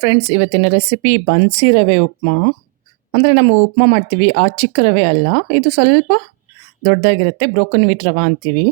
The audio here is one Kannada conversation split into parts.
ಫ್ರೆಂಡ್ಸ್ ಇವತ್ತಿನ ರೆಸಿಪಿ ಬನ್ಸಿ ರವೆ ಉಪ್ಮಾ. ಅಂದರೆ ನಮ್ಮ ಉಪ್ಮಾ ಮಾಡ್ತೀವಿ, ಆ ಚಿಕ್ಕ ರವೆ ಅಲ್ಲ, ಇದು ಸ್ವಲ್ಪ ದೊಡ್ಡದಾಗಿರುತ್ತೆ ಬ್ರೋಕನ್ ವೀಟ್ ರವೆ ಅಂತೀವಿ.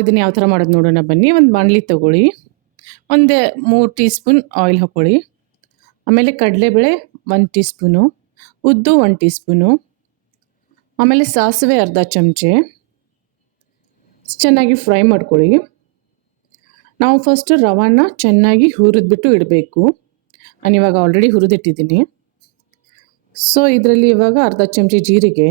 ಇದನ್ನ ಯಾವ ಥರ ಮಾಡೋದು ನೋಡೋಣ ಬನ್ನಿ, ಒಂದು ಬಾಣಲಿ ತಗೊಳ್ಳಿ, ಒಂದೇ ಮೂರು ಟೀ ಸ್ಪೂನ್ ಆಯಿಲ್ ಹಾಕೊಳ್ಳಿ, ಆಮೇಲೆ ಕಡಲೆಬೇಳೆ ಒಂದು ಟೀ ಸ್ಪೂನು ಉದ್ದು ಒಂದು ಟೀ ಸ್ಪೂನು ಆಮೇಲೆ ಸಾಸಿವೆ ಅರ್ಧ ಚಮಚೆ, ಚೆನ್ನಾಗಿ ಫ್ರೈ ಮಾಡ್ಕೊಳ್ಳಿ. ನಾವು ಫಸ್ಟ್ ರವಾನ ಚೆನ್ನಾಗಿ ಹುರಿದ್ಬಿಟ್ಟು ಇಡಬೇಕು. ನಾನು ಇವಾಗ ಆಲ್ರೆಡಿ ಹುರಿದಿಟ್ಟಿದ್ದೀನಿ. ಸೊ ಇದರಲ್ಲಿ ಇವಾಗ ಅರ್ಧ ಚಮಚ ಜೀರಿಗೆ.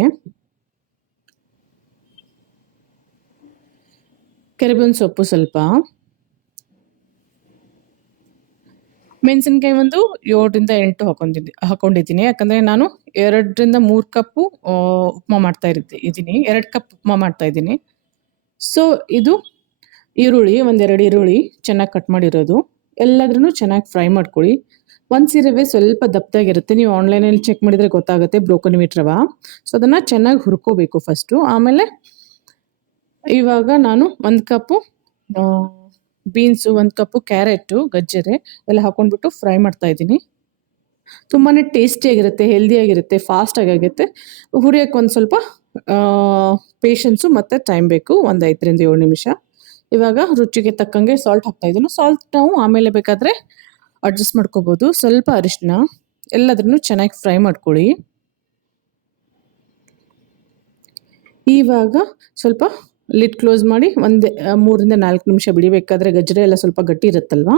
ಕೆರೆಬನ್ ಸೊಪ್ಪು ಸ್ವಲ್ಪ. ಮೆಣಸಿನ್ಕಾಯಿ ಒಂದು ಏಳರಿಂದ ಎಂಟು ಹಾಕೊಂಡಿದ್ದೆ, ಹಾಕೊಂಡಿದ್ದೀನಿ. ಯಾಕಂದರೆ ನಾನು ಎರಡರಿಂದ ಮೂರು ಕಪ್ಪು ಉಪ್ಮಾ ಮಾಡ್ತಾ ಇರ್ತೀನಿ ಇದ್ದೀನಿ. ಎರಡು ಕಪ್ ಉಪ್ಮಾ ಮಾಡ್ತಾ ಇದ್ದೀನಿ. ಸೊ ಇದು ಈರುಳ್ಳಿ, ಒಂದೆರಡು ಈರುಳ್ಳಿ ಚೆನ್ನಾಗಿ ಕಟ್ ಮಾಡಿರೋದು. ಎಲ್ಲದ್ರೂ ಚೆನ್ನಾಗಿ ಫ್ರೈ ಮಾಡ್ಕೊಳ್ಳಿ. ಒಂದು ಸೀರೆವೆ ಸ್ವಲ್ಪ ದಪ್ಪದಾಗಿರುತ್ತೆ ನೀವು ಆನ್ಲೈನಲ್ಲಿ ಚೆಕ್ ಮಾಡಿದರೆ ಗೊತ್ತಾಗುತ್ತೆ ಬ್ರೋಕನ್ ವೀಟ್ ಸೊ ಅದನ್ನು ಚೆನ್ನಾಗಿ ಹುರ್ಕೋಬೇಕು ಫಸ್ಟು ಆಮೇಲೆ ಇವಾಗ ನಾನು ಒಂದು ಕಪ್ಪು ಬೀನ್ಸು, ಒಂದು ಕಪ್ಪು ಕ್ಯಾರೆಟು, ಗಜ್ಜರೆ ಎಲ್ಲ ಹಾಕೊಂಡ್ಬಿಟ್ಟು ಫ್ರೈ ಮಾಡ್ತಾ ಇದ್ದೀನಿ. ತುಂಬಾ ಟೇಸ್ಟಿಯಾಗಿರುತ್ತೆ, ಹೆಲ್ದಿಯಾಗಿರುತ್ತೆ ಫಾಸ್ಟಾಗಿ ಆಗುತ್ತೆ ಹುರಿಯೋಕ್ಕೆ ಒಂದು ಸ್ವಲ್ಪ ಪೇಷನ್ಸು ಮತ್ತು ಟೈಮ್ ಬೇಕು. ಒಂದು ಐದರಿಂದ ಏಳು ನಿಮಿಷ. ಇವಾಗ ರುಚಿಗೆ ತಕ್ಕಂಗೆ ಸಾಲ್ಟ್ ಹಾಕ್ತಾ ಇದ್ದೀನಿ. ಸಾಲ್ಟ್ ನಾವು ಆಮೇಲೆ ಬೇಕಾದರೆ ಅಡ್ಜಸ್ಟ್ ಮಾಡ್ಕೋಬೋದು. ಸ್ವಲ್ಪ ಅರಿಶಿನ ಎಲ್ಲದನ್ನು ಚೆನ್ನಾಗಿ ಫ್ರೈ ಮಾಡ್ಕೊಳ್ಳಿ. ಇವಾಗ ಸ್ವಲ್ಪ ಲಿಡ್ ಕ್ಲೋಸ್ ಮಾಡಿ ಒಂದೇ ಮೂರಿಂದ ನಾಲ್ಕು ನಿಮಿಷ ಬಿಡಿಬೇಕಾದ್ರೆ ಗಜ್ಜರಿ ಎಲ್ಲ ಸ್ವಲ್ಪ ಗಟ್ಟಿ ಇರುತ್ತಲ್ವ?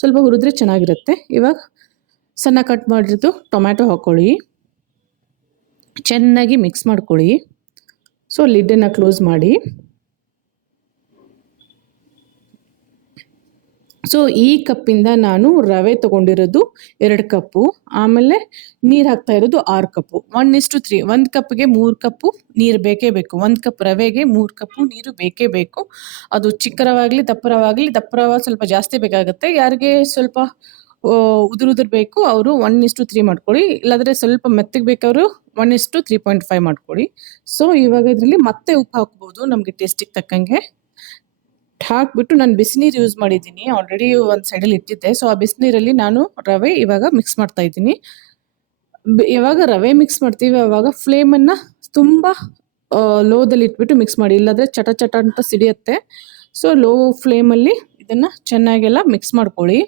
ಸ್ವಲ್ಪ ಹುರಿದ್ರೆ ಚೆನ್ನಾಗಿರುತ್ತೆ. ಇವಾಗ ಸಣ್ಣ ಕಟ್ ಮಾಡಿರೋದು ಟೊಮ್ಯಾಟೊ ಹಾಕ್ಕೊಳ್ಳಿ ಚೆನ್ನಾಗಿ ಮಿಕ್ಸ್ ಮಾಡ್ಕೊಳ್ಳಿ. ಸೊ ಲಿಡ್ಡನ್ನು ಕ್ಲೋಸ್ ಮಾಡಿ. ಸೊ ಈ ಕಪ್ಪಿಂದ ನಾನು ರವೆ ತಗೊಂಡಿರೋದು ಎರಡು ಕಪ್ಪು, ಆಮೇಲೆ ನೀರು ಹಾಕ್ತಾ ಇರೋದು ಆರು ಕಪ್ಪು. ಒನ್ ಇಸ್ಟು ತ್ರೀ ಒಂದು ಕಪ್ಗೆ ಮೂರು ಕಪ್ಪು ನೀರು ಬೇಕೇ ಬೇಕು. ಒಂದು ಕಪ್ ರವೆಗೆ ಮೂರು ಕಪ್ಪು ನೀರು ಬೇಕೇ ಬೇಕು. ಅದು ಚಿಕ್ಕ ದಪ್ಪರವಾಗಲಿ ದಪ್ಪರವ ದಪ್ಪ ಸ್ವಲ್ಪ ಜಾಸ್ತಿ ಬೇಕಾಗುತ್ತೆ. ಯಾರಿಗೆ ಸ್ವಲ್ಪ ಉದುರು ಬೇಕು, ಅವರು ಒನ್ ಇಸ್ಟು ತ್ರೀ ಮಾಡ್ಕೊಳ್ಳಿ. ಇಲ್ಲಾಂದರೆ ಸ್ವಲ್ಪ ಮೆತ್ತಗೆ ಬೇಕಾದ್ರು one is to three point five ಮಾಡ್ಕೊಳ್ಳಿ. ಸೊ ಇವಾಗ ಇದರಲ್ಲಿ ಮತ್ತೆ ಉಪ್ಪು ಹಾಕ್ಬೋದು. ನಮಗೆ ಟೇಸ್ಟಿಗೆ ತಕ್ಕಂಗೆ. ಹಾಕ್ಬಿಟ್ಟು ನಾನು ಬಿಸಿನೀರು ಯೂಸ್ ಮಾಡಿದ್ದೀನಿ. ಆಲ್ರೆಡಿ ಒಂದು ಸೈಡಲ್ಲಿ ಇಟ್ಟಿದ್ದೆ. ಸೊ ಆ ಬಿಸಿನೀರಲ್ಲಿ ನಾನು ರವೆ ಇವಾಗ ಮಿಕ್ಸ್ ಮಾಡ್ತಾ ಇದ್ದೀನಿ. ಯಾವಾಗ ರವೆ ಮಿಕ್ಸ್ ಮಾಡ್ತೀವಿ. ಆವಾಗ ಫ್ಲೇಮನ್ನು ತುಂಬ ಲೋದಲ್ಲಿ ಇಟ್ಬಿಟ್ಟು ಮಿಕ್ಸ್ ಮಾಡಿ. ಇಲ್ಲಾಂದರೆ ಚಟ ಚಟ ಅಂತ ಸಿಡಿಯುತ್ತೆ. ಸೊ ಲೋ ಫ್ಲೇಮಲ್ಲಿ ಇದನ್ನು ಚೆನ್ನಾಗೆಲ್ಲ ಮಿಕ್ಸ್ ಮಾಡ್ಕೊಳ್ಳಿ.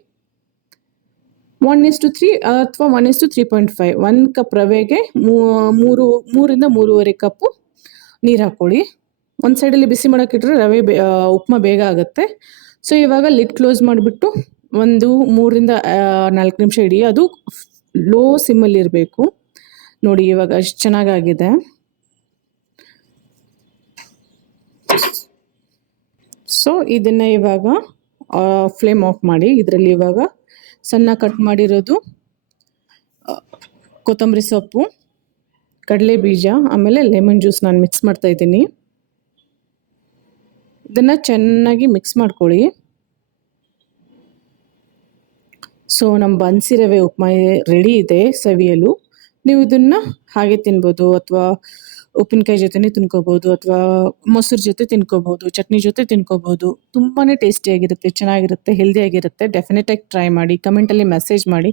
ಒನ್ ಇಸ್ ಟು ತ್ರೀ ಅಥವಾ one is to three point five one cup ರವೆಗೆ ಮೂರು, ಮೂರಿಂದ ಮೂರುವರೆ ಕಪ್ಪು ನೀರು ಹಾಕ್ಕೊಳ್ಳಿ. ಒಂದು ಸೈಡಲ್ಲಿ ಬಿಸಿ ಮಾಡೋಕ್ಕಿಟ್ರೆ ರವೆ ಬೇ ಉಪ್ಮಾ ಬೇಗ ಆಗುತ್ತೆ. ಸೊ ಇವಾಗ ಲಿಡ್ ಕ್ಲೋಸ್ ಮಾಡಿಬಿಟ್ಟು ಒಂದು ಮೂರಿಂದ ನಾಲ್ಕು ನಿಮಿಷ ಇಡಿ. ಅದು ಲೋ ಸಿಮ್ಮಲ್ಲಿ ಇರಬೇಕು. ನೋಡಿ, ಇವಾಗ ಅಷ್ಟು ಚೆನ್ನಾಗಾಗಿದೆ. ಸೊ ಇದನ್ನು ಇವಾಗ ಫ್ಲೇಮ್ ಆಫ್ ಮಾಡಿ. ಇದರಲ್ಲಿ ಇವಾಗ ಸಣ್ಣ ಕಟ್ ಮಾಡಿರೋದು ಕೊತ್ತಂಬರಿ ಸೊಪ್ಪು, ಕಡಲೆ ಬೀಜ, ಆಮೇಲೆ ಲೆಮನ್ ಜ್ಯೂಸ್ ನಾನು ಮಿಕ್ಸ್ ಮಾಡ್ತಾ ಇದ್ದೀನಿ. ಇದನ್ನು ಚೆನ್ನಾಗಿ ಮಿಕ್ಸ್ ಮಾಡ್ಕೊಳ್ಳಿ. ಸೊ ನಮ್ಮ ಬನ್ಸಿ ರವೆ ಉಪ್ಮಾ ರೆಡಿ ಇದೆ ಸವಿಯಲು. ನೀವು ಇದನ್ನು ಹಾಗೆ ತಿನ್ಬೋದು ಅಥವಾ ಉಪ್ಪಿನಕಾಯಿ ಜೊತೆನೇ ತಿನ್ಕೋಬೋದು ಅಥವಾ ಮೊಸರು ಜೊತೆ ತಿನ್ಕೋಬೋದು, ಚಟ್ನಿ ಜೊತೆ ತಿನ್ಕೋಬೋದು. ತುಂಬಾ ಟೇಸ್ಟಿಯಾಗಿರುತ್ತೆ ಚೆನ್ನಾಗಿರುತ್ತೆ ಹೆಲ್ದಿಯಾಗಿರುತ್ತೆ ಡೆಫಿನೆಟಾಗಿ ಟ್ರೈ ಮಾಡಿ ಕಮೆಂಟಲ್ಲಿ ಮೆಸೇಜ್ ಮಾಡಿ.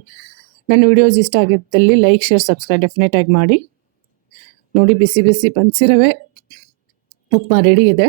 ನನ್ನ ವಿಡಿಯೋಸ್ ಇಷ್ಟ ಆಗಿದ್ದಲ್ಲಿ ಲೈಕ್ ಶೇರ್ ಸಬ್ಸ್ಕ್ರೈಬ್ ಡೆಫಿನೆಟಾಗಿ ಮಾಡಿ. ನೋಡಿ, ಬಿಸಿ ಬಿಸಿ ಬನ್ಸಿರವೆ ಉಪ್ಮಾ ರೆಡಿ ಇದೆ.